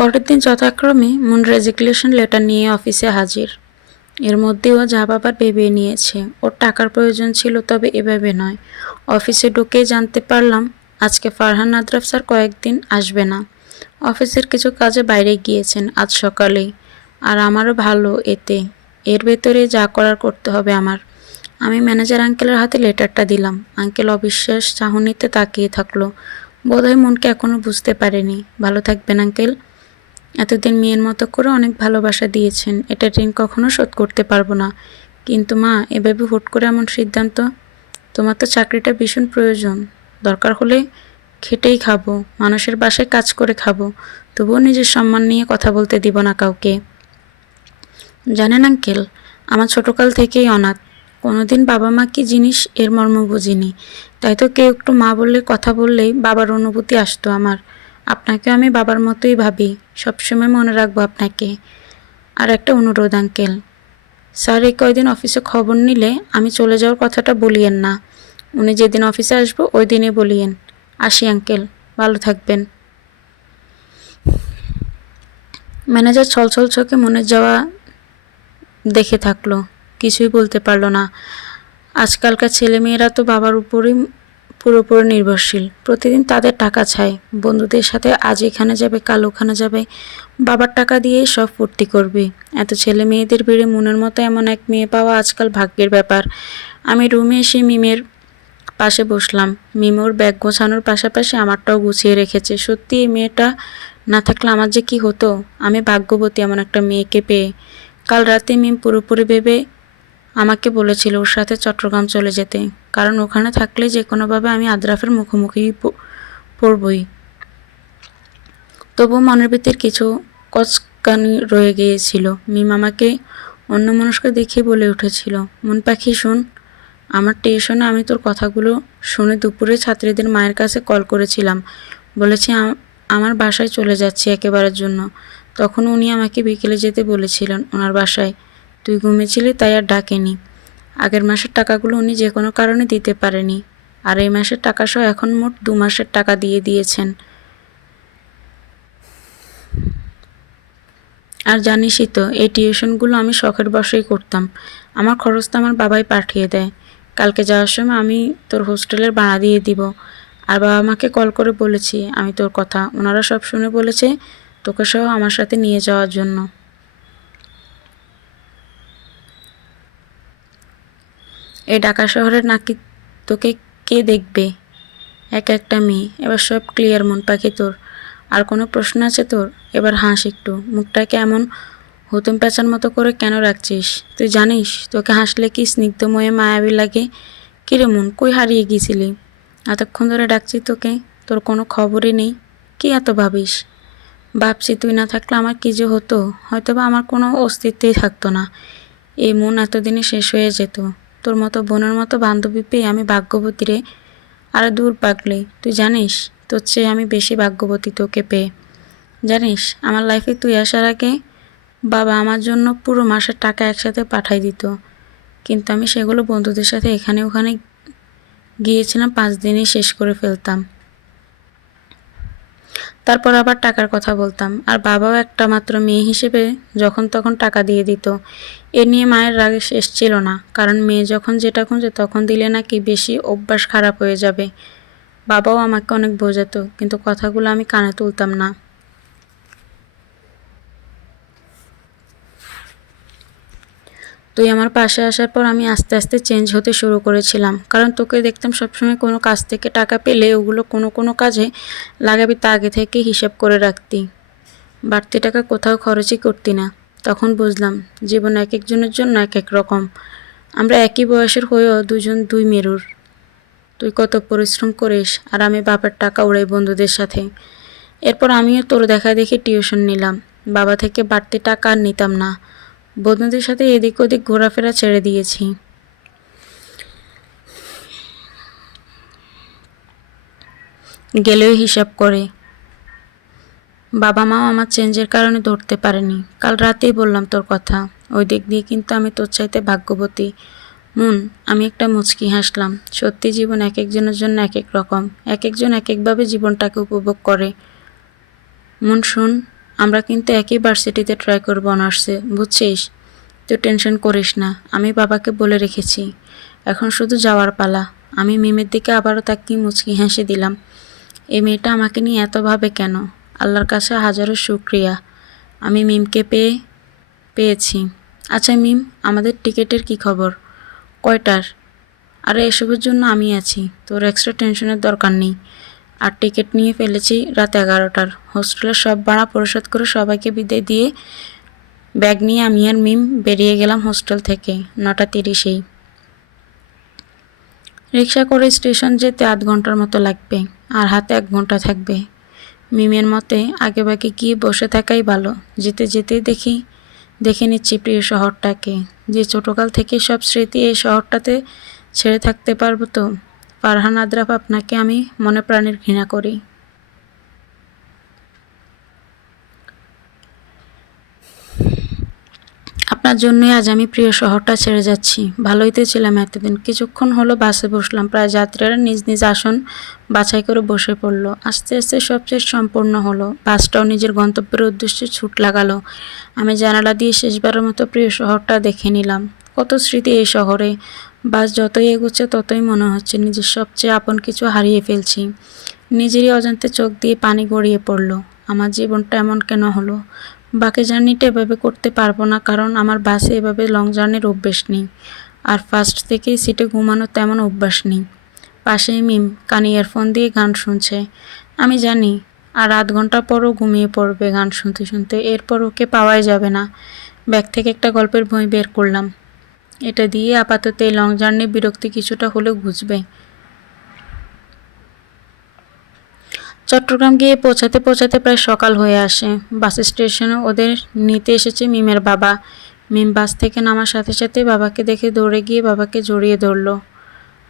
পরের দিন যথাক্রমে মুন রেজিগলেশন লেটার নিয়ে অফিসে হাজির। এর মধ্যেও যা বাবার ভেবে নিয়েছে, ওর টাকার প্রয়োজন ছিল তবে এভাবে নয়। অফিসে ঢুকেই জানতে পারলাম, আজকে ফারহান আদ্রাফ স্যার কয়েকদিন আসবে না। অফিসের কিছু কাজে বাইরে গিয়েছেন আজ সকালেই। আর আমারও ভালো এতে। এর ভেতরে যা করার করতে হবে আমার। আমি ম্যানেজার আঙ্কেলের হাতে লেটারটা দিলাম। আঙ্কেল অবিশ্বাস চাহনিতে তাকিয়ে থাকল। বোধহয় মনকে এখনও বুঝতে পারেনি। ভালো থাকবেন আঙ্কেল এতদিন মেয়ের মতো করে অনেক ভালোবাসা দিয়েছেন, এটা ঋণ কখনো শোধ করতে পারব না। কিন্তু মা, এভাবে হুট করে এমন সিদ্ধান্ত? তোমার তো চাকরিটা ভীষণ প্রয়োজন। দরকার হলে খেটেই খাব, মানুষের বাসায় কাজ করে খাব, তবুও নিজের সম্মান নিয়ে কথা বলতে দিব না কাউকে। জানেন আঙ্কেল, আমার ছোটকাল থেকেই অনাথ। কোনোদিন বাবা মা কি জিনিস এর মর্ম বুঝিনি। তাই তো কেউ একটু মা বললে, কথা বললেই বাবার অনুভূতি আসতো আমার। আপনাকে আমি বাবার মতোই ভাবি, সবসময় মনে রাখব আপনাকে। আর একটা অনুরোধ, আঙ্কেল। স্যার, এই কয়দিন অফিসে খবর নিলে আমি চলে যাওয়ার কথাটা বলিয়েন না। উনি যেদিন অফিসে আসব, ওই দিনে বলিয়েন। আসি, আঙ্কেল। ভালো থাকবেন। ম্যানেজার ছলছল চোখে মনে যাওয়া দেখে থাকল। কিছুই বলতে পারল না। আজকালকার ছেলেমেয়েরা তো বাবার উপরই পুরোপুরি নির্ভরশীল। প্রতিদিন তাদের টাকা চায় বন্ধুদের সাথে আজ এখানে যাবে, কাল ওখানে যাবে। বাবার টাকা দিয়েই সব ফুর্তি করবে। এত ছেলে মেয়েদের ভিড়ে মনের মতো এমন এক মেয়ে পাওয়া আজকাল ভাগ্যের ব্যাপার। আমি রুমে এসে মিমের পাশে বসলাম। মিমোর ব্যাগ গোছানোর পাশাপাশি আমারটাও গুছিয়ে রেখেছে। সত্যি এই মেয়েটা না থাকলে আমার যে কি হতো? আমি ভাগ্যবতী এমন একটা মেয়েকে পেয়ে। কাল রাতে মিম পুরোপুরি ভেবে আমাকে বলেছিল ওর সাথে চট্টগ্রাম চলে যেতে। কারণ ওখানে থাকলে যে কোনোভাবে আমি আদ্রাফের মুখোমুখি পড়বই। তবু মনের ভিতর কিছু কচকানি রয়ে গিয়েছিল। মিম আমাকে অন্য মানুষকে দেখে বলে উঠেছিল, মন পাখি, শোন, আমার টিউশনে আমি তোর কথাগুলো শুনে দুপুরে ছাত্রীদের মায়ের কাছে কল করেছিলাম। বলেছি আমার বাসায় চলে যাচ্ছি একেবারের জন্য। তখন উনি আমাকে বিকেলে যেতে বলেছিলেন ওনার বাসায়। তুই ঘুমিয়েছিলি, তাই আর ডাকেনি। আগের মাসের টাকাগুলো উনি যে কোনো কারণে দিতে পারেনি। আর এই মাসের টাকা সহ এখন মোট দু মাসের টাকা দিয়ে দিয়েছেন। আর জানিসই তো, এই টিউশনগুলো আমি শখের বসেই করতাম। আমার খরচ তো আমার বাবাই পাঠিয়ে দেয়। কালকে যাওয়ার সময় আমি তোর হোস্টেলের ভাড়া দিয়ে দিব। আর বাবা মাকে কল করে বলেছি, আমি তোর কথা। ওনারা সব শুনে বলেছে, তোকে সহ আমার সাথে নিয়ে যাওয়ার জন্য। এই ঢাকা শহরের নাকি তোকে কে দেখবে? এক একটা মেয়ে। এবার সব ক্লিয়ার মন পাখি তোর। আর কোনো প্রশ্ন আছে তোর? এবার হাস একটু। মুখটাকে এমন হুতুম পেঁচার মতো করে কেন রাখছিস? তুই জানিস তোকে হাসলে কি স্নিগ্ধময়ে মায়াবী লাগে? কিরে মন, কই হারিয়ে গিয়েছিলি এতক্ষণ ধরে ডাকছি তোকে, তোর কোনো খবরই নেই। কি এত ভাবিস? ভাবছি তুই না থাকলে আমার কী যে হতো? হয়তো বা আমার কোনো অস্তিত্বই থাকতো না। এই মন এতদিনে শেষ হয়ে যেত। তোর মতো বোনের মতো বান্ধবী পেয়ে আমি ভাগ্যবতী রে। আর দূর পাকলে তুই জানিস তোর চেয়ে আমি বেশি ভাগ্যবতী তোকে পেয়ে। জানিস, আমার লাইফে তুই আসার আগে বাবা আমার জন্য পুরো মাসের টাকা একসাথে পাঠাই দিত। কিন্তু আমি সেগুলো বন্ধুদের সাথে এখানে ওখানে গিয়েছিলাম, পাঁচ দিনে শেষ করে ফেলতাম। তারপর আবার টাকার কথা বলতাম। আর বাবাও একটা মাত্র মেয়ে হিসেবে যখন তখন টাকা দিয়ে দিত। এ নিয়ে মায়ের রাগে শেষ ছিল না। কারণ মেয়ে যখন যেটা খুঁজে তখন দিলে নাকি বেশি অভ্যাস খারাপ হয়ে যাবে। বাবাও আমাকে অনেক বোঝাতো, কিন্তু কথাগুলো আমি কানে তুলতাম না। তুই আমার পাশে আসার পর আমি আস্তে আস্তে চেঞ্জ হতে শুরু করেছিলাম। কারণ তোকে দেখতাম সবসময় কোনো কাজ থেকে টাকা পেলে ওগুলো কোনো কোনো কাজে লাগাবি তা আগে থেকে হিসাব করে রাখতি। বাড়তি টাকা কোথাও খরচই করতি না। তখন বুঝলাম, জীবন এক একজনের জন্য এক এক রকম। আমরা একই বয়সের হয়েও দুজন দুই মেরুর। তুই কত পরিশ্রম করিস, আর আমি বাবার টাকা উড়াই বন্ধুদের সাথে। এরপর আমিও তোর দেখা দেখি টিউশন নিলাম। বাবা থেকে বাড়তি টাকা আর নিতাম না। বন্ধুদের সাথে এদিক ওদিক ঘোরাফেরা ছেড়ে দিয়েছি। গেলেও হিসাব করে। বাবা মাও আমার চেঞ্জের কারণে ধরতে পারেনি। কাল রাতেই বললাম তোর কথা। ওই দিক দিয়ে কিন্তু আমি তোর চাইতে ভাগ্যবতী। মন, আমি একটা মুচকি হাসলাম। সত্যি জীবন এক একজনের জন্য এক এক রকম। এক একজন এক একভাবে জীবনটাকে উপভোগ করে। মন, শুন। আমরা কিন্তু একই ভার্সিটিতে ট্রাই করব অনার্সে বুঝছিস? তুই টেনশন করিস না, আমি বাবাকে বলে রেখেছি। এখন শুধু যাওয়ার পালা। আমি মিমের দিকে আবারও তাকিয়ে মুচকি হেসে দিলাম। এই মেয়েটা আমাকে নিয়ে এত ভাবে কেন? আল্লাহর কাছে হাজারো শুক্রিয়া। আমি মিমকে পেয়ে, পেয়েছি। আচ্ছা মিম, আমাদের টিকিটের কি খবর? কয়টার? আরে এসবের জন্য আমি আছি। তোর এক্সট্রা টেনশনের দরকার নেই। আর টিকিট নিয়ে ফেলেছি রাত এগারোটার। হোস্টেলের সব ভাড়া পরিশোধ করে সবাইকে বিদায় দিয়ে ব্যাগ নিয়ে আমি আর মিম বেরিয়ে গেলাম হোস্টেল থেকে, নটা তিরিশেই। রিক্সা করে স্টেশন যেতে আধ ঘণ্টার মতো লাগবে, আর হাতে এক ঘণ্টা থাকবে। মিমের মতে আগে বাগে গিয়ে বসে থাকাই ভালো, যেতে যেতে দেখি, দেখে নিচ্ছি প্রিয় শহরটাকে, যে ছোটোকাল থেকে সব স্মৃতি এই শহরটাতে ছেড়ে থাকতে পারব তো। ফারহান আদ্রাফ আপনাকে আমি মনে প্রাণের ঘৃণা করি। আপনার জন্যই আজ আমি প্রিয় শহরটা ছেড়ে যাচ্ছি। ভালোই তো ছিলাম এতদিন। কিছুক্ষণ হলো, বাসে বসলাম। প্রায় যাত্রীরা নিজ নিজ আসন বাছাই করে বসে পড়ল। আস্তে আস্তে সব শেষ সম্পূর্ণ হলো। বাসটাও নিজের গন্তব্যের উদ্দেশ্যে ছুট লাগালো। আমি জানালা দিয়ে শেষবারের মতো প্রিয় শহরটা দেখে নিলাম। কত স্মৃতি এই শহরে। বাস যতই এগোচ্ছে ততই মনে হচ্ছে নিজের সবচেয়ে আপন কিছু হারিয়ে ফেলছি। নিজেরই অজান্তে চোখ দিয়ে পানি গড়িয়ে পড়ল। আমার জীবনটা এমন কেন হলো? বাকি জার্নিটা এভাবে করতে পারব না কারণ আমার বাসে এভাবে লং জার্নির অভ্যেস নেই। আর ফার্স্ট থেকেই সিটে ঘুমানো তেমন অভ্যাস নেই। পাশে মিম কানে ইয়ারফোন দিয়ে গান শুনছে। আমি জানি, আর আধ ঘণ্টা পরও ঘুমিয়ে পড়বে গান শুনতে শুনতে। এরপর ওকে পাওয়াই যাবে না। ব্যাগ থেকে একটা গল্পের বই বের করলাম। এটা দিয়ে আপাতত এই লং জার্নি বিরক্তি কিছুটা হলেও বুঝবে। চট্টগ্রাম গিয়ে পৌঁছাতে পৌঁছাতে প্রায় সকাল হয়ে আসে। বাস স্টেশনে ওদের নিতে এসেছে মিমের বাবা। মিম বাস থেকে নামার সাথে সাথে বাবাকে দেখে দৌড়ে গিয়ে বাবাকে জড়িয়ে ধরলো।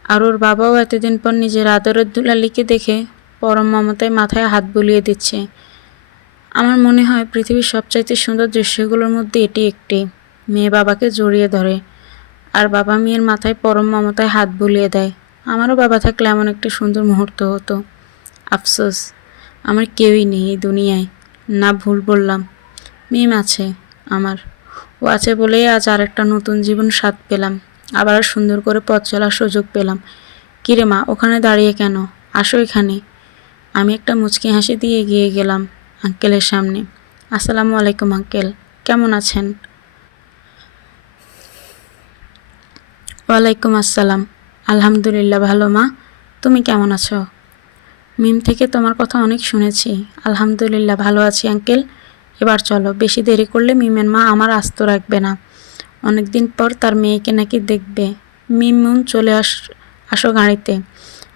আর ওর বাবাও এতদিন পর নিজের আদরের দুলালিকে দেখে পরম মমতায় মাথায় হাত বুলিয়ে দিচ্ছে। আমার মনে হয় পৃথিবীর সবচাইতে সুন্দর দৃশ্যগুলোর মধ্যে এটি একটি। মেয়ে বাবাকে জড়িয়ে ধরে। আর বাবা মেয়ের মাথায় পরম মমতায় হাত বুলিয়ে দেয়। আমারও বাবা থাকলে এমন একটি সুন্দর মুহূর্ত হতো। আফসোস, আমার কেউই নেই এই দুনিয়ায়। না ভুল বললাম, মিম আছে আমার। ও আছে বলেই আজ আর একটা নতুন জীবন স্বাদ পেলাম। আবার সুন্দর করে পথ চলার সুযোগ পেলাম। কিরে মা, ওখানে দাঁড়িয়ে কেন? আসো এখানে। আমি একটা মুচকি হাসি দিয়ে এগিয়ে গেলাম আঙ্কেলের সামনে। আসসালামু আলাইকুম আঙ্কেল, কেমন আছেন? ওয়ালাইকুম আসসালাম। আলহামদুলিল্লাহ, ভালো মা। তুমি কেমন আছো? মিম থেকে তোমার কথা অনেক শুনেছি। আলহামদুলিল্লাহ, ভালো আছি আঙ্কেল। এবার চলো, বেশি দেরি করলে মিমের মা আমার আস্ত রাখবে না। অনেকদিন পর তার মেয়েকে নাকি দেখবে। মিম মুন চলে আস, আসো গাড়িতে।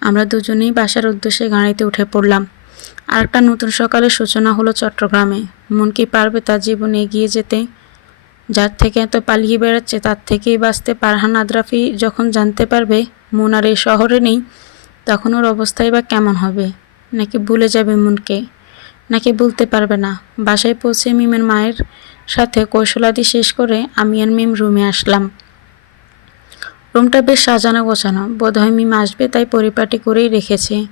আমরা দুজনেই বাসার উদ্দেশ্যে গাড়িতে উঠে পড়লাম। আর একটা নতুন সকালের সূচনা হলো চট্টগ্রামে। মন কি পারবে তার জীবনে এগিয়ে যেতে? যার থেকে এত পালিয়ে বেড়াচ্ছে, তার থেকেই বাঁচতে পারহান আদ্রাফি যখন জানতে পারবে মন আর এই শহরে নেই, তখন ওর অবস্থাই বা কেমন হবে? নাকি ভুলে যাবে মনকে? নাকি বলতে পারবে না? বাসায় পৌঁছে মিমের মায়ের সাথে কৌশলাদি শেষ করে আমি আর মিম রুমে আসলাম। রুমটা বেশ সাজানো গোছানো। বোধহয় মিম আসবে, তাই পরিপাটি করেই রেখেছে।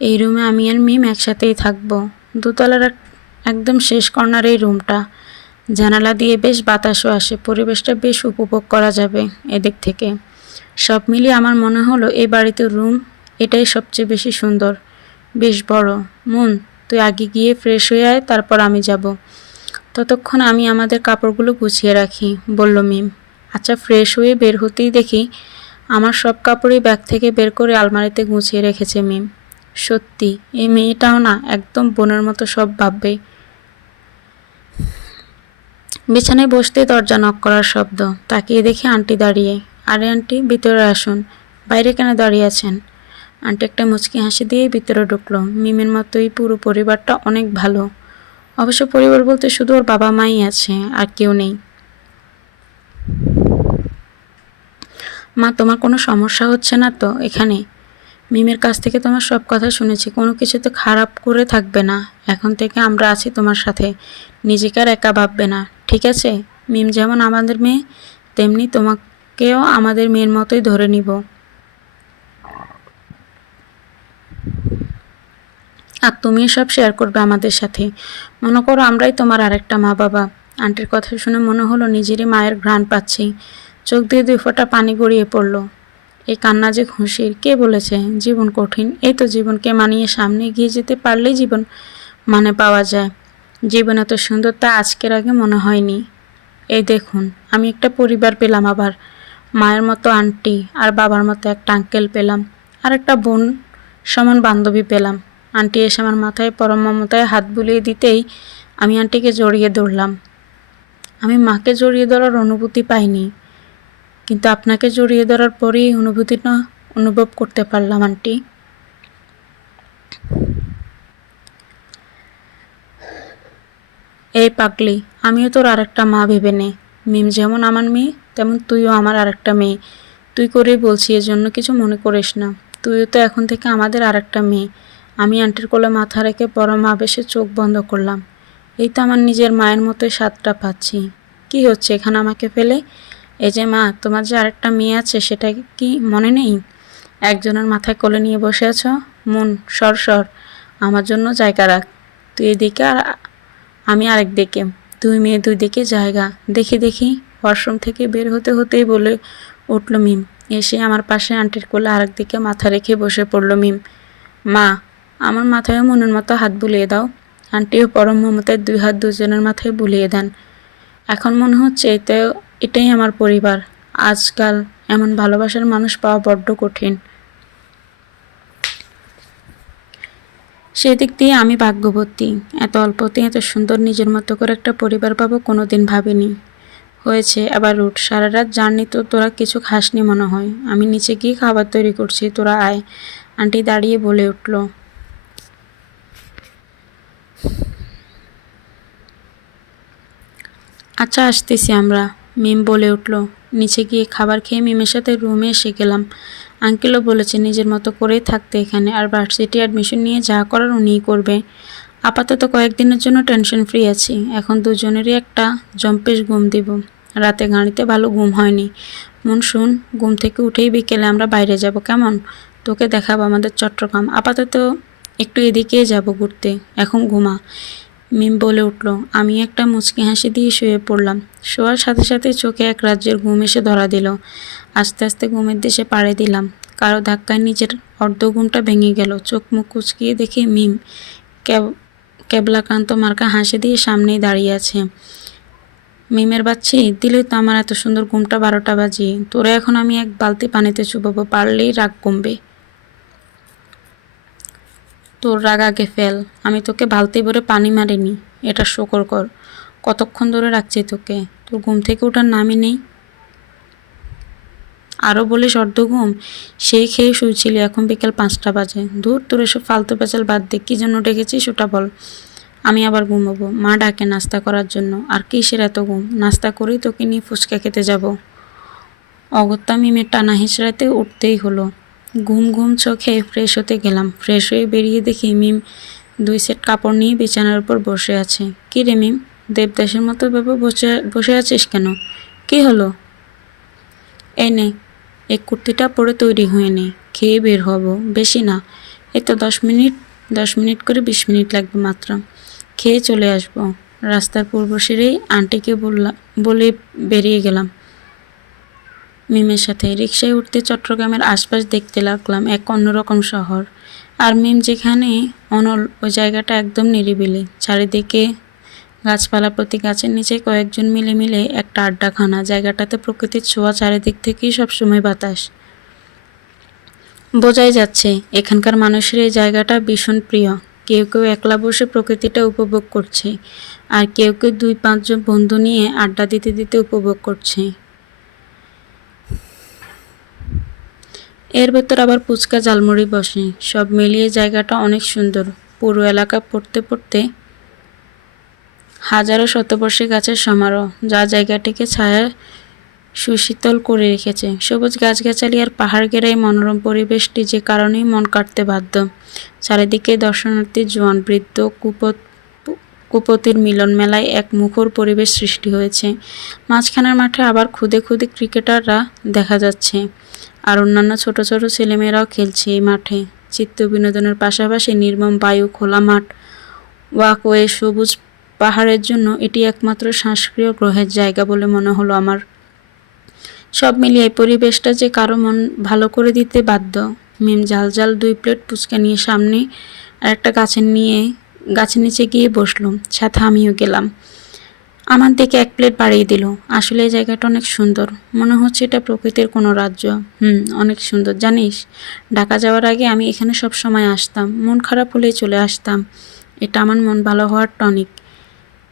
এই রুমে আমি আর মিম একসাথেই থাকব। দোতলার একদম শেষ কর্নার এই রুমটা। জানালা দিয়ে বেশ বাতাসও আসে, পরিবেশটা বেশ উপভোগ করা যাবে এদিক থেকে। সব মিলিয়ে আমার মনে হলো এই বাড়িতে রুম এটাই সবচেয়ে বেশি সুন্দর। বেশ বড়। মন, তুই আগে গিয়ে ফ্রেশ হয়ে আয়, তারপর আমি যাব। ততক্ষণ আমি আমাদের কাপড়গুলো গুছিয়ে রাখি, বলল মিম। আচ্ছা ফ্রেশ হয়ে বের হতেই দেখি আমার সব কাপড়ই ব্যাগ থেকে বের করে আলমারিতে গুছিয়ে রেখেছে মিম। সত্যি, এই মেয়েটাও না একদম বোনের মতো সব ভাববে। বিছানায় বসতে দরজা নক করার শব্দ। তাকিয়ে দেখি আন্টি দাঁড়িয়ে। আরে আন্টি, ভিতরে আসুন। বাইরে কেন দাঁড়িয়ে আছেন? আন্টি একটা মুচকি হাসি দিয়ে ভিতরে ঢুকলো। মিমের মতোই পুরো পরিবারটা অনেক ভালো। অবশ্য পরিবার বলতে শুধু ওর বাবা মাই আছে, আর কেউ নেই। মা, তোমার কোনো সমস্যা হচ্ছে না তো এখানে? মিমের কাছ থেকে তোমার সব কথা শুনেছি। কোনো কিছু তো খারাপ করে থাকবে না। এখন থেকে আমরা আছি তোমার সাথে। নিজেকে আর একা ভাববে না, ঠিক আছে? মিম যেমন আমাদের মেয়ে, তেমনি তোমাকেও আমাদের মেয়ের মতোই ধরে নিব। আর তুমি সব শেয়ার করবে আমাদের সাথে। মনে করো আমরাই তোমার আরেকটা মা বাবা। আন্টির কথা শুনে মনে হলো নিজেরই মায়ের ঘ্রাণ পাচ্ছি। চোখ দিয়ে দুই ফোঁটা পানি গড়িয়ে পড়ল। এই কান্না যে খুশির, কে বলেছে জীবন কঠিন? এই তো জীবনকে মানিয়ে সামনে এগিয়ে যেতে পারলেই জীবন মানে পাওয়া যায়। জীবন এত সুন্দর তা আজকের আগে মনে হয়নি। এই দেখুন, আমি একটা পরিবার পেলাম আবার। মায়ের মতো আন্টি আর বাবার মতো একটা আঙ্কেল পেলাম। আর একটা বোন সমান বান্ধবী পেলাম। আন্টি এসে আমার মাথায় পরম মমতায় হাত বুলিয়ে দিতেই আমি আন্টিকে জড়িয়ে ধরলাম। আমি মাকে জড়িয়ে ধরার অনুভূতি পাইনি। কিন্তু আপনাকে জড়িয়ে ধরার পরেই অনুভূতিটা অনুভব করতে পারলাম, আন্টি। এই পাগলি, আমিও তোর আরেকটা মা ভেবে নে। মিম যেমন আমার মেয়ে, তেমন তুইও আমার আরেকটা মেয়ে। তুই করেই বলছি, এজন্য কিছু মনে করিস না। তুইও তো এখন থেকে আমাদের আরেকটা মেয়ে। আমি আন্টির কোলে মাথা রেখে পরম আবেশে চোখ বন্ধ করলাম। এই তো আমার নিজের মায়ের মতোই স্বাদটা পাচ্ছি। কি হচ্ছে, এখানে আমাকে ফেলে? এই যে মা, তোমার যে আরেকটা মেয়ে আছে, সেটা কি মনে নেই? একজনের মাথায় কোলে নিয়ে বসে আছো? মন, সর সর। আমার জন্য জায়গা রাখ। তুই এদিকে আর আমি আরেক দিকে। দুই মেয়ে, দুই দিকে জায়গা। দেখি দেখি। ওয়াশরুম থেকে বের হতে হতেই বলে উঠল মিম। এসে আমার পাশে আন্টির কোলে আরেক দিকে মাথা রেখে বসে পড়ল মিম। মা, আমার মাথায়ও মনের মতো হাত বুলিয়ে দাও। আন্টিও পরম মমতায় দুই হাত দুজনের মাথায় বুলিয়ে দেন। এখন মনে হচ্ছে এটাই এটাই আমার পরিবার। আজকাল এমন ভালোবাসার মানুষ পাওয়া বড্ড কঠিন। সেদিক দিয়ে আমি ভাগ্যবতী। এত অল্পতে এত সুন্দর নিজের মতো করে একটা পরিবার পাবো কোনো দিন ভাবিনি। হয়েছে, আবার রুট। সারা রাত জার্নি তো তোরা কিছু খাসনি মনে হয়। আমি নিচে গিয়ে খাবার তৈরি করছি, তোরা আয়। আন্টি দাঁড়িয়ে বলে উঠল। আচ্ছা আসতেছি আমরা। মিম বলে উঠল, নিচে গিয়ে খাবার খেয়ে মিমের সাথে রুমে এসে গেলাম। আঙ্কেলও বলেছে, নিজের মতো করেই থাকতে এখানে, আর ভার্সিটি অ্যাডমিশন নিয়ে যা করার উনিই করবে। আপাতত কয়েকদিনের জন্য টেনশন ফ্রি আছি। এখন দুজনেরই একটা জম্পেশ ঘুম দিব। রাতে গাড়িতে ভালো ঘুম হয়নি। মন শুন, ঘুম থেকে উঠেই বিকেলে আমরা বাইরে যাব, কেমন? তোকে দেখাবো আমাদের চট্টগ্রাম। আপাতত একটু এদিকেই যাব ঘুরতে। এখন ঘুমা। মিম বলে উঠল, আমি একটা মুচকি হাসি দিয়ে শুয়ে পড়লাম। শোয়ার সাথে সাথে চোখে এক রাজ্যের ঘুম এসে ধরা দিল। আস্তে আস্তে ঘুমের দেশে পাড়ে দিলাম। কারও ধাক্কায় নিজের অর্ধ ঘুমটা ভেঙে গেল। চোখ মুখ কুচকিয়ে দেখে মিম ক্যাব ক্যাবলাকান্ত মার্কা হাসি দিয়ে সামনেই দাঁড়িয়ে আছে। মিমের বাচ্চি, দিলেই তো আমার এত সুন্দর ঘুমটা বারোটা বাজিয়ে। তোরা এখন আমি এক বালতি পানিতে চুবাবো, পারলেই রাগ কমবে। তোর রাগ আগে ফেল। আমি তোকে বালতি ভরে পানি মারিনি। এটা শকর কর। কতক্ষণ ধরে রাখছি তোকে? তোর ঘুম থেকে ওঠার নামই নেই। আরও বলিস অর্ধ ঘুম? সেই খেয়ে শুয়েছিলি। এখন বিকেল পাঁচটা বাজে। দূর তোর এসব ফালতু পেঁচাল বাদ দে। কী জন্য ডেকেছিস ওটা বল। আমি আবার ঘুমাবো। মা ডাকে নাস্তা করার জন্য। আর কিসের এত ঘুম? নাস্তা করেই তোকে নিয়ে ফুচকা খেতে যাব। অগত্যা মিমের টানা হিসড়াতে উঠতেই হলো। ঘুম ঘুম চোখে ফ্রেশ হতে গেলাম। ফ্রেশ হয়ে বেরিয়ে দেখি মিম দুই সেট কাপড় নিয়ে বিছানার উপর বসে আছে। কী রে মিম দেবদাসের মতো ভেবে বসে বসে আছিস কেন? কি হলো? এই নে এই কুর্তিটা পরে তৈরি হয়ে নে, খেয়ে বের হব। বেশি না, এ তো দশ মিনিট দশ মিনিট করে বিশ মিনিট লাগবে মাত্র। খেয়ে চলে আসব। রাস্তার পূর্ব সেরেই আন্টিকে বললাম বলে বেরিয়ে গেলাম। মিমের সাথে রিক্সায় উঠতে চট্টগ্রামের আশপাশ দেখতে লাগলাম এক অন্যরকম শহর। আর মিম যেখানে, অনল ওই জায়গাটা একদম নিরিবিলি। চারিদিকে গাছপালা প্রতি গাছের নিচে কয়েকজন মিলে মিলে একটা আড্ডাখানা। জায়গাটাতে প্রকৃতির ছোঁয়া চারিদিক থেকেই সবসময় বাতাস। বোঝাই যাচ্ছে, এখানকার মানুষের এই জায়গাটা ভীষণ প্রিয়। কেউ কেউ একলা বসে প্রকৃতিটা উপভোগ করছে। আর কেউ কেউ দুই পাঁচজন বন্ধু নিয়ে আড্ডা দিতে দিতে উপভোগ করছে। এর ভেতর আবার পুচকা জালমুড়ি বসে। সব মিলিয়ে জায়গাটা অনেক সুন্দর। পুরো এলাকা পড়তে পড়তে হাজারো শতবর্ষী গাছের সমারোহ, যা জায়গাটিকে ছায়া সুশীতল করে রেখেছে। সবুজ গাছগাছালি আর পাহাড় ঘেরাই মনোরম পরিবেশটি যে কারণেই মন কাটতে বাধ্য। চারিদিকে দর্শনার্থী জোয়ান, বৃদ্ধ, কুপত, কুপতির মিলন মেলায় এক মুখর পরিবেশ সৃষ্টি হয়েছে। মাঝখানের মাঠে আবার খুদে খুদে ক্রিকেটাররা দেখা যাচ্ছে। আর অন্যান্য ছোট ছোট ছেলেমেয়েরাও খেলছে এই মাঠে। চিত্ত বিনোদনের পাশাপাশি নির্মম বায়ু, খোলা মাঠ, ওয়াকওয়ে, সবুজ পাহাড়ের জন্য এটি একমাত্র সংস্কৃয় গ্রহের জায়গা বলে মনে হলো আমার। সব মিলিয়ে এই পরিবেশটা যে কারও মন ভালো করে দিতে বাধ্য। মিম জাল দুই প্লেট ফুচকা নিয়ে সামনে আর একটা গাছের নিয়ে, গাছের নিচে গিয়ে বসল সাথে আমিও গেলাম। আমার দিকে এক প্লেট বাড়িয়ে দিল। আসলে এই জায়গাটা অনেক সুন্দর। মনে হচ্ছে এটা প্রকৃতির কোনো রাজ্য। হুম, অনেক সুন্দর। জানিস, ঢাকা যাওয়ার আগে আমি এখানে সব সময় আসতাম। মন খারাপ হলেই চলে আসতাম। এটা আমার মন ভালো হওয়ার টনিক।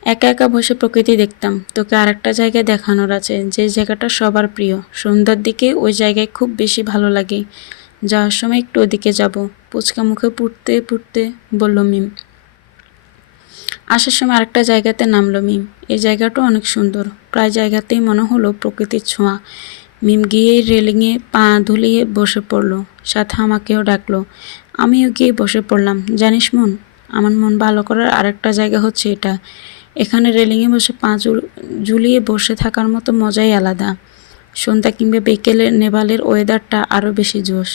একা একা বসে প্রকৃতি দেখতাম। তোকে আরেকটা জায়গায় দেখানোর আছে, যে জায়গাটা সবার প্রিয়। সন্ধ্যার দিকে ওই জায়গায় খুব বেশি ভালো লাগে। যাওয়ার সময় একটু ওদিকে যাব। পুচকা মুখে পুড়তে পুড়তে বলল মিম। আসার সময় আরেকটা জায়গাতে নামলো মিম। এই জায়গাটাও অনেক সুন্দর। প্রায় জায়গাতেই মনে হলো প্রকৃতির ছোঁয়া। মিম গিয়ে রেলিংয়ে পা ধুলিয়ে বসে পড়ল। সাথে আমাকেও ডাকলো। আমিও গিয়ে বসে পড়লাম। জানিস মন, আমার মন ভালো করার আরেকটা জায়গা হচ্ছে এটা। এখানে রেলিংয়ে বসে পা ঝুলিয়ে বসে থাকার মতো মজাই আলাদা। সন্ধ্যা কিংবা বিকেলের নেভালের ওয়েদারটা আরও বেশি জোশ।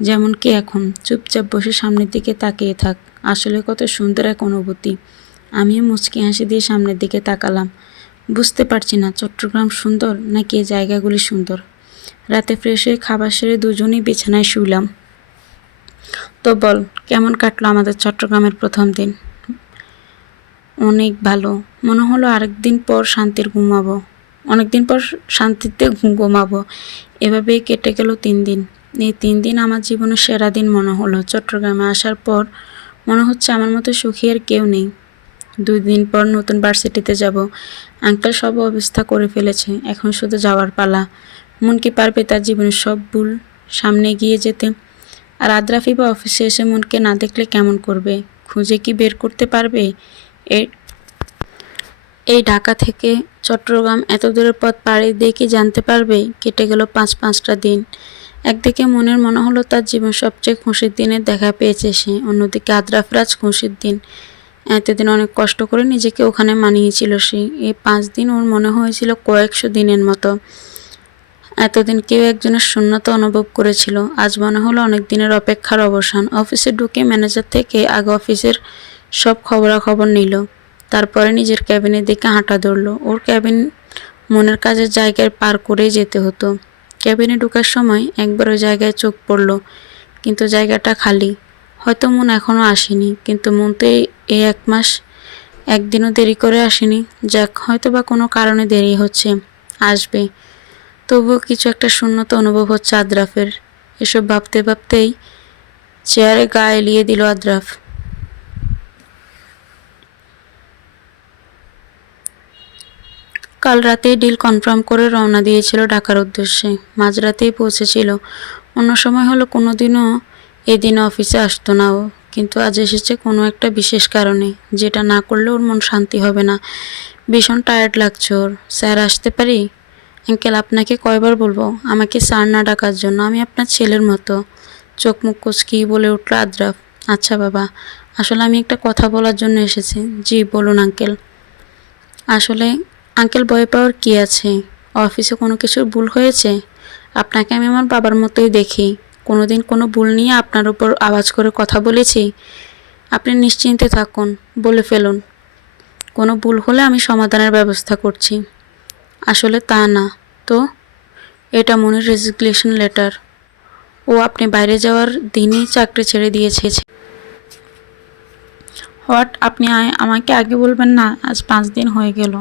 যেমন কি এখন, চুপচাপ বসে সামনের দিকে তাকিয়ে থাক। আসলে কত সুন্দর এক অনুভূতি। আমিও মুচকি হাসি দিয়ে সামনের দিকে তাকালাম। বুঝতে পারছি না, চট্টগ্রাম সুন্দর নাকি এই জায়গাগুলি সুন্দর? রাতে ফ্রেশ হয়ে খাবার সেরে দুজনেই বিছানায় শুইলাম। তো বল, কেমন কাটলো আমাদের চট্টগ্রামের প্রথম দিন? অনেক ভালো। মনে হলো আরেকদিন পর শান্তির ঘুমাবো। অনেক দিন পর শান্তিতে ঘুমাবো। এভাবেই কেটে গেল তিন দিন। এই তিন দিন আমার জীবনের সেরা দিন মনে হলো। চট্টগ্রামে আসার পর মনে হচ্ছে আমার মতো সুখী আর কেউ নেই। দুই দিন পর নতুন ভার্সিটিতে যাব। আঙ্কেল সব অবস্থা করে ফেলেছে, এখন শুধু যাওয়ার পালা। মন কি পারবে তার জীবনের সব ভুল সামনে গিয়ে যেতে। আর আদ্রাফি বা অফিসে এসে মনকে না দেখলে কেমন করবে? খুঁজে কি বের করতে পারবে? এই ঢাকা থেকে চট্টগ্রাম এত দূরের পথ পাড়ি দিয়ে কি জানতে পারবে? কেটে গেল পাঁচ পাঁচটা দিন। একদিকে মনের মনে হলো তার জীবন সবচেয়ে খুশির দিনের দেখা পেয়েছে সে, অন্যদিকে আদ্রাফরাজ খুশির দিন। এতদিন অনেক কষ্ট করে নিজেকে ওখানে মানিয়েছিল সে। এই পাঁচ দিন ওর মনে হয়েছিল কয়েকশো দিনের মতো। এতদিন কেউ একজনের শূন্যতা অনুভব করেছিল। আজ মনে হলো অনেক দিনের অপেক্ষার অবসান। অফিসে ঢুকে ম্যানেজার থেকে আগে অফিসের সব খবরাখবর নিল। তারপরে নিজের ক্যাবিনের দিকে হাঁটা ধরলো। ওর ক্যাবিন মনের কাজের জায়গায় পার করেই যেতে হতো। ক্যাবিনে ঢোকার সময় একবার ওই জায়গায় চোখ পড়ল, কিন্তু জায়গাটা খালি। হয়তো মন এখনও আসেনি, কিন্তু মন তো এই এক মাস একদিনও দেরি করে আসেনি। যাক হয়তো বা কোনো কারণে দেরি হচ্ছে, আসবে। তবুও কিছু একটা শূন্যতা অনুভব হচ্ছে আদ্রাফের। এসব ভাবতে ভাবতেই চেয়ারে গা এলিয়ে দিল আদ্রাফ। কাল রাতেই ডিল কনফার্ম করে রওনা দিয়েছিল ঢাকার উদ্দেশ্যে। মাঝরাতেই পৌঁছেছিল। অন্য সময় হলো কোনো দিনও এদিন অফিসে আসতো না ও, কিন্তু আজ এসেছে কোনো একটা বিশেষ কারণে, যেটা না করলে ওর মন শান্তি হবে না। ভীষণ টায়ার্ড লাগছে ওর। স্যার, আসতে পারি? অ্যাঙ্কেল আপনাকে কয়বার বলব? আমাকে স্যার না ডাকার জন্য, আমি আপনার ছেলের মতো। চোখ মুখ কুচকি বলে উঠল আদ্রাফ। আচ্ছা বাবা, আসলে আমি একটা কথা বলার জন্য এসেছি। জি, বলুন আঙ্কেল। আসলে আঙ্কেল, ভয় পাওয়ার কী আছে? অফিসে কোনো কিছুর ভুল হয়েছে? আপনাকে আমি আমার বাবার মতোই দেখি। কোনো দিন কোনো ভুল নিয়ে আপনার উপর আওয়াজ করে কথা বলেছি? আপনি নিশ্চিন্তে থাকুন, বলে ফেলুন। কোনো ভুল হলে আমি সমাধানের ব্যবস্থা করছি। আসলে তা না। তো? এটা মনের রেজিগনেশন লেটার ও আপনি বাইরে যাওয়ার দিনই চাকরি ছেড়ে দিয়েছে। হোয়াট আপনি আমাকে আগে বলবেন না, আজ পাঁচ দিন হয়ে গেল।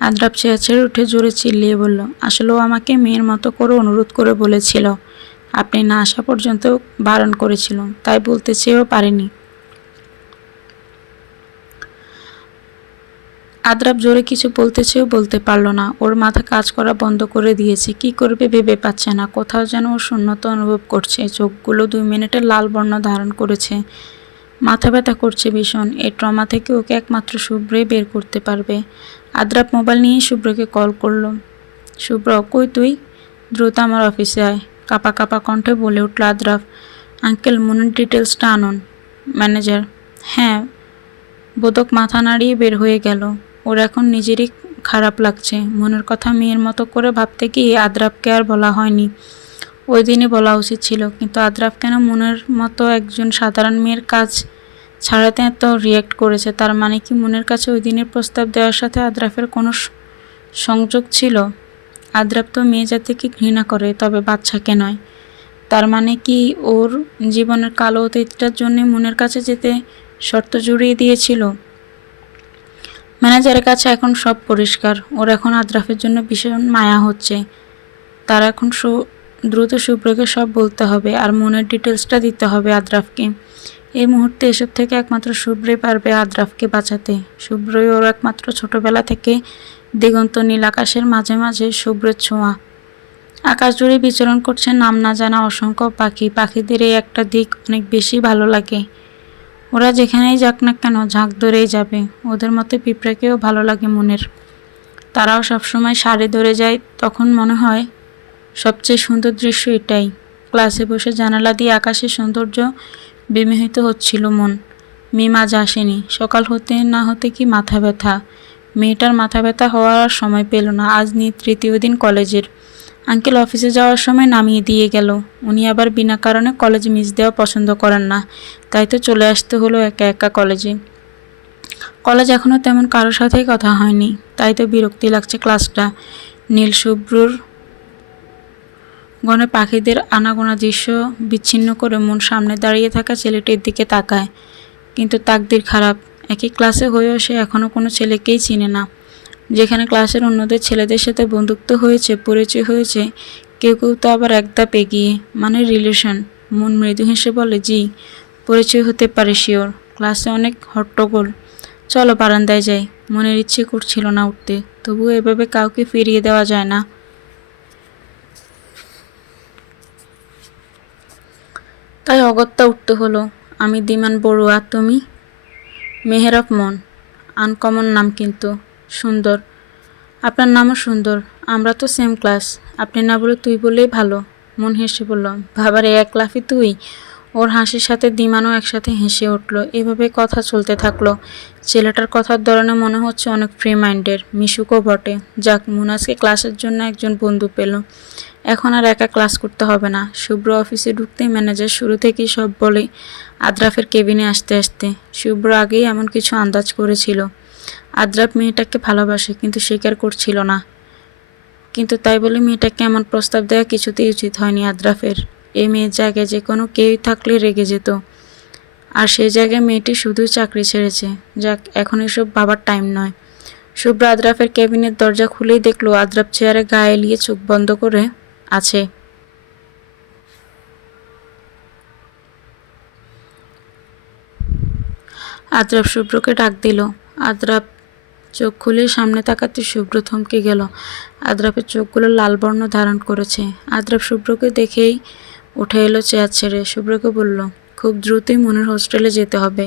আদ্রাপ চেয়ার ছেড়ে উঠে জোরে চিল্লিয়ে বলল, আসলে ও আমাকে মেয়ের মতো করে অনুরোধ করে বলেছিল। আপনি না আসা পর্যন্ত বারণ করেছিল, তাই বলতে চেয়েও পারেনি। আদ্রাপ জোরে কিছু বলতে চেয়েও বলতে পারল না। ওর মাথা কাজ করা বন্ধ করে দিয়েছে। কি করবে ভেবে পাচ্ছে না। কোথাও যেন ও শূন্যতা অনুভব করছে। চোখগুলো দুই মিনিটে লাল বর্ণ ধারণ করেছে। মাথা ব্যথা করছে ভীষণ। এই ট্রমা থেকে ওকে একমাত্র শুভ্রই বের করতে পারবে। আদ্রাপ মোবাইল নিয়ে শুভ্রকে কল করল। শুভ্র, কই তুই? দ্রুত আমার অফিসে আয়। কাপা কাপা কণ্ঠে বলে উঠল আদ্রাফ আঙ্কেল মনের ডিটেলসটা আনুন। ম্যানেজার? হ্যাঁ বোধক মাথা নাড়িয়ে বের হয়ে গেল। ওর এখন নিজেরই খারাপ লাগছে। মনের কথা মেয়ের মতো করে ভাবতে গিয়ে আদ্রাফকে আর বলা হয়নি। ওই দিনই বলা উচিত ছিল, কিন্তু আদ্রাফ কেন মনের মতো একজন সাধারণ মেয়ের কাজ ছাড়াতে এত রিয়েক্ট করেছে? তার মানে কি মনের কাছে ওই দিনের প্রস্তাব দেওয়ার সাথে আদ্রাফের কোনো সংযোগ ছিল? আদ্রাফ তো মেয়ে জাতিকে ঘৃণা করে, তবে বাচ্চাকে নয়। তার মানে কি ওর জীবনের কালো অতীতটার জন্য মনের কাছে যেতে শর্ত জুড়িয়ে দিয়েছিল? ম্যানেজারের কাছে এখন সব পরিষ্কার। ওর এখন আদ্রাফের জন্য ভীষণ মায়া হচ্ছে। তার এখন সু, দ্রুত শুভ্রকে সব বলতে হবে আর মনের ডিটেলসটা দিতে হবে আদ্রাফকে। এই মুহূর্তে এসব থেকে একমাত্র শুভ্রই পারবে আদ্রাফকে বাঁচাতে। শুভ্রই ওর একমাত্র ছোটবেলা থেকে দিগন্ত নীল আকাশের মাঝে মাঝে শুভ্রের ছোঁয়া। আকাশ জুড়ে বিচরণ করছে নাম না জানা অসংখ্য পাখি। পাখিদের এই একটা দিক অনেক বেশি ভালো লাগে। ওরা যেখানেই যাক না কেন ঝাঁক ধরেই যাবে। ওদের মতো পিঁপড়েকেও ভালো লাগে মনের। তারাও সবসময় সারে ধরে যায়। তখন মনে হয় সবচেয়ে সুন্দর দৃশ্য এটাই। ক্লাসে বসে জানালা দিয়ে আকাশের সৌন্দর্য বিমোহিত হচ্ছিল মন। মেয়ে মাঝ আসেনি। সকাল হতে না হতে কি মাথা ব্যথা। মেয়েটার মাথা ব্যথা হওয়ার আর সময় পেল না। আজ নিয়ে তৃতীয় দিন কলেজের। আঙ্কেল অফিসে যাওয়ার সময় নামিয়ে দিয়ে গেল। উনি আবার বিনা কারণে কলেজ মিস দেওয়া পছন্দ করেন না। তাই তো চলে আসতে হলো একা একা কলেজে। কলেজ এখনও তেমন কারোর সাথেই কথা হয়নি। তাই তো বিরক্তি লাগছে ক্লাসটা। নীল শুভ্রর গণে পাখিদের আনাগোনা দৃশ্য বিচ্ছিন্ন করে মন সামনে দাঁড়িয়ে থাকা ছেলেটির দিকে তাকায়। কিন্তু তাকদির খারাপ। একই ক্লাসে হয়েও সে এখনও কোনো ছেলেকেই চিনে না। যেখানে ক্লাসের অন্যদের ছেলেদের সাথে বন্ধুত্ব হয়েছে, পরিচয় হয়েছে, কেউ কেউ তো আবার এক ধাপ এগিয়ে। মানে রিলেশন। মন মৃদু হেসে বলে, জি, পরিচয় হতে পারে, শিওর। ক্লাসে অনেক হট্টগোল। চলো বারান্দায় যাই। মনের ইচ্ছে করছিল না উঠতে। তবুও এভাবে কাউকে ফিরিয়ে দেওয়া যায় না। তাই অগত্যা উঠতে হলো। আমি দিমান বড়ুয়া, তুমি? মেহেরব মন। আনকমন নাম কিন্তু। সুন্দর। আপনার নামও সুন্দর। আমরা তো সেম ক্লাস আপনি না বলে তুই বলেই ভালো। মন হেসে বলল ভাবারে এক লাফি তুই? ওর হাসির সাথে দিমানও একসাথে হেসে উঠল। এভাবে কথা চলতে থাকল। ছেলেটার কথার ধরনে মনে হচ্ছে অনেক ফ্রি মাইন্ডের মিশুকও বটে। যাক, মুনাজকে ক্লাসের জন্য একজন বন্ধু পেল। এখন আর একা ক্লাস করতে হবে না। শুভ্র অফিসে ঢুকতেই ম্যানেজার শুরু থেকেই সব বলে, আদ্রাফের কেবিনে আসতে আসতে। শুভ্র আগেই এমন কিছু আন্দাজ করেছিল। আদ্রাফ মেয়েটাকে ভালোবাসে, কিন্তু স্বীকার করছিল না। কিন্তু তাই বলে মেয়েটাকে এমন প্রস্তাব দেওয়া কিছুতেই উচিত হয়নি আদ্রাফের। এই মেয়ের জায়গায় যে কোনো কেউই থাকলে রেগে যেত। আর সেই জায়গায় মেয়েটি শুধুই চাকরি ছেড়েছে। যাক, এখন এসব বাবার টাইম নয়। শুভ্র আদ্রাফের কেবিনের দরজা খুলেই দেখল আদ্রাফ চেয়ারে গায়ে এলিয়ে চোখ বন্ধ করে আছে। আদ্রাফ শুভ্রকে ডাক দিল। আদ্রাফ চোখ খুলে সামনে তাকাতে শুভ্র থমকে গেল। আদ্রাফের চোখগুলো লাল বর্ণ ধারণ করেছে। আদ্রাফ শুভ্রকে দেখেই উঠে এলো চেয়ার ছেড়ে। শুভ্রকে বলল, খুব দ্রুতই মনের হোস্টেলে যেতে হবে।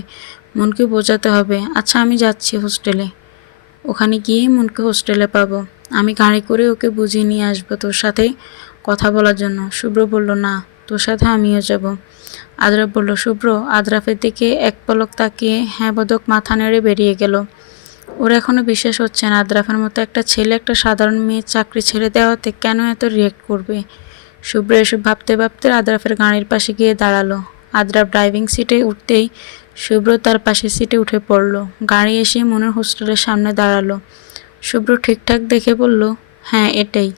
মনকে বোঝাতে হবে আচ্ছা আমি যাচ্ছি হোস্টেলে। ওখানে গিয়ে মনকে হোস্টেলে পাবো। আমি গাড়ি করে ওকে বুঝিয়ে নিয়ে আসব তোর সাথে। কথা বলার জন্য। শুভ্র বলল, না, তোর সাথে আমিও যাব। আদ্রাফ বলল, শুভ্র আদ্রাফের দিকে এক পলক তাকিয়ে হ্যাঁ বোধক মাথা নেড়ে বেরিয়ে গেল। ওর এখনও বিশ্বাস হচ্ছে না। আদ্রাফের মতো একটা ছেলে, একটা সাধারণ মেয়ের চাকরি ছেড়ে দেওয়াতে কেন এত রিয়েক্ট করবে? শুভ্র এসব ভাবতে ভাবতে আদ্রাফের গাড়ির পাশে গিয়ে দাঁড়াল। আদ্রাফ ড্রাইভিং সিটে উঠতেই শুভ্র তার পাশের সিটে উঠে পড়ল। গাড়ি এসে মনের হোস্টেলের সামনে দাঁড়াল। শুভ্র ঠিকঠাক দেখে বলল হ্যাঁ এটাই।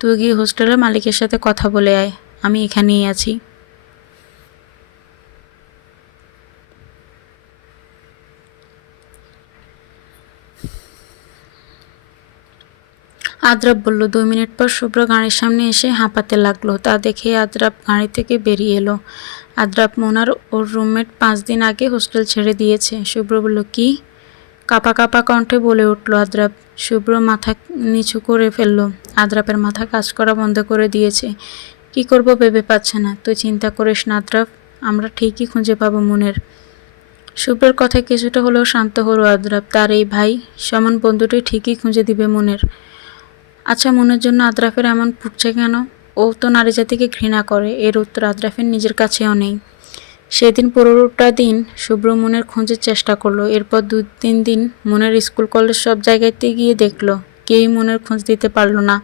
তুই গিয়ে হোস্টেলের মালিকের সাথে কথা বলে আয়, আমি এখানেই আছি। আদ্রাপ বলল, দুই মিনিট পর শুভ্র গাড়ির সামনে এসে হাঁপাতে লাগল। তা দেখে আদ্রাপ গাড়ি থেকে বেরিয়ে এলো। আদ্রাপ মোনার ওর রুমমেট পাঁচ দিন আগে হোস্টেল ছেড়ে দিয়েছে। শুভ্র বলল, কি? কাপা কাপা কণ্ঠে বলে উঠল আদ্রাপ শুভ্র মাথা নিচু করে ফেলল। আদ্রাপের মাথা কাজ করা বন্ধ করে দিয়েছে। কি করব ভেবে পাচ্ছে না। তুই চিন্তা করিস না আদ্রাপ আমরা ঠিকই খুঁজে পাবো মনের। শুভ্রের কথায় কিছুটা হলেও শান্ত হলো আদ্রাপ তার এই ভাই, সমান বন্ধুটি ঠিকই খুঁজে দিবে মনের। আচ্ছা মনের জন্য আদ্রাফের এমন ফুটছে কেন? ও তো নারী জাতিকে ঘৃণা করে। এর উত্তর আদ্রাফের নিজের কাছেও নেই। সেদিন পুরোটা দিন শুভ্র মনের খোঁজের চেষ্টা করল, এরপর দু, তিন দিন মনের স্কুল কলেজ সব জায়গাতে গিয়ে দেখল, কেউই মনের খোঁজ দিতে পারল না।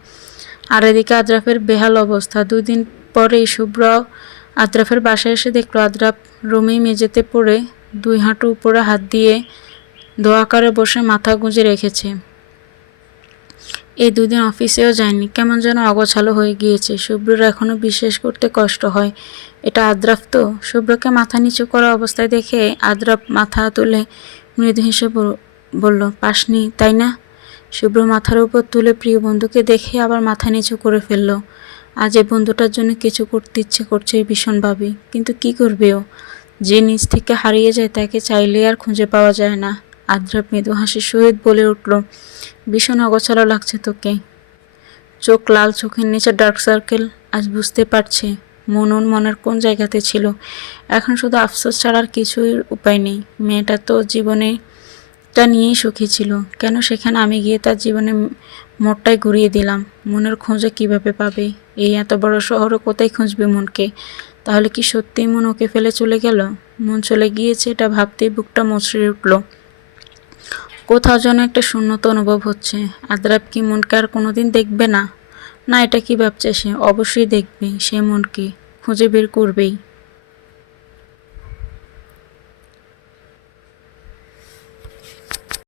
আর এদিকে আদ্রাফের বেহাল অবস্থা দুই দিন পরেই শুভ্র আদ্রাফের বাসায় এসে দেখল, আদ্রাফ রুমেই মেঝেতে পড়ে দুই হাঁটু উপরে হাত দিয়ে দোয়া করে বসে মাথা গুঁজে রেখেছে। এই দুদিন অফিসেও যায়নি। কেমন যেন অগোছালো হয়ে গিয়েছে। শুভ্রর এখনও বিশ্বাস করতে কষ্ট হয়। এটা আদ্রাফ তো? শুভ্রকে মাথা নিচু করা অবস্থায় দেখে আদ্রাফ মাথা তুলে মৃদু হেসে বল- বলল, পাসনি, তাই না? শুভ্র মাথার উপর তুলে প্রিয় বন্ধুকে দেখে আবার মাথা নিচু করে ফেলল। আজ এই বন্ধুটার জন্য কিছু করতে ইচ্ছে করছে ভীষণভাবে কিন্তু কি করবে ও? যে নিজ থেকে হারিয়ে যায় তাকে চাইলে আর খুঁজে পাওয়া যায় না। আদ্রাপ মৃদু হাসির সহিত বলে উঠল, ভীষণ অগোছালো লাগছে তোকে। চোখ লাল, চোখের নিচে ডার্ক সার্কেল, আজ বুঝতে পারছে মনন মনের কোন জায়গাতে ছিল। এখন শুধু আফসোস ছাড়ার কিছুই উপায় নেই। মেয়েটা তো জীবনে টা নিয়েই সুখী ছিল। কেন সেখানে আমি গিয়ে তার জীবনে মোড়টাই ঘুরিয়ে দিলাম? মনের খোঁজে কীভাবে পাবে? এই এত বড় শহরে কোথায় খুঁজবে মনকে? তাহলে কি সত্যিই মন ওকে ফেলে চলে গেল? মন চলে গিয়েছে এটা ভাবতেই বুকটা মচড়ে উঠল। কোথাও যেন একটা শূন্যতা অনুভব হচ্ছে। আদ্রাব কি মনকে আর কোনোদিন দেখবে না? না, এটা কি ভাবছে সে? অবশ্যই দেখবে সে মনকে। খুঁজে বের করবেই।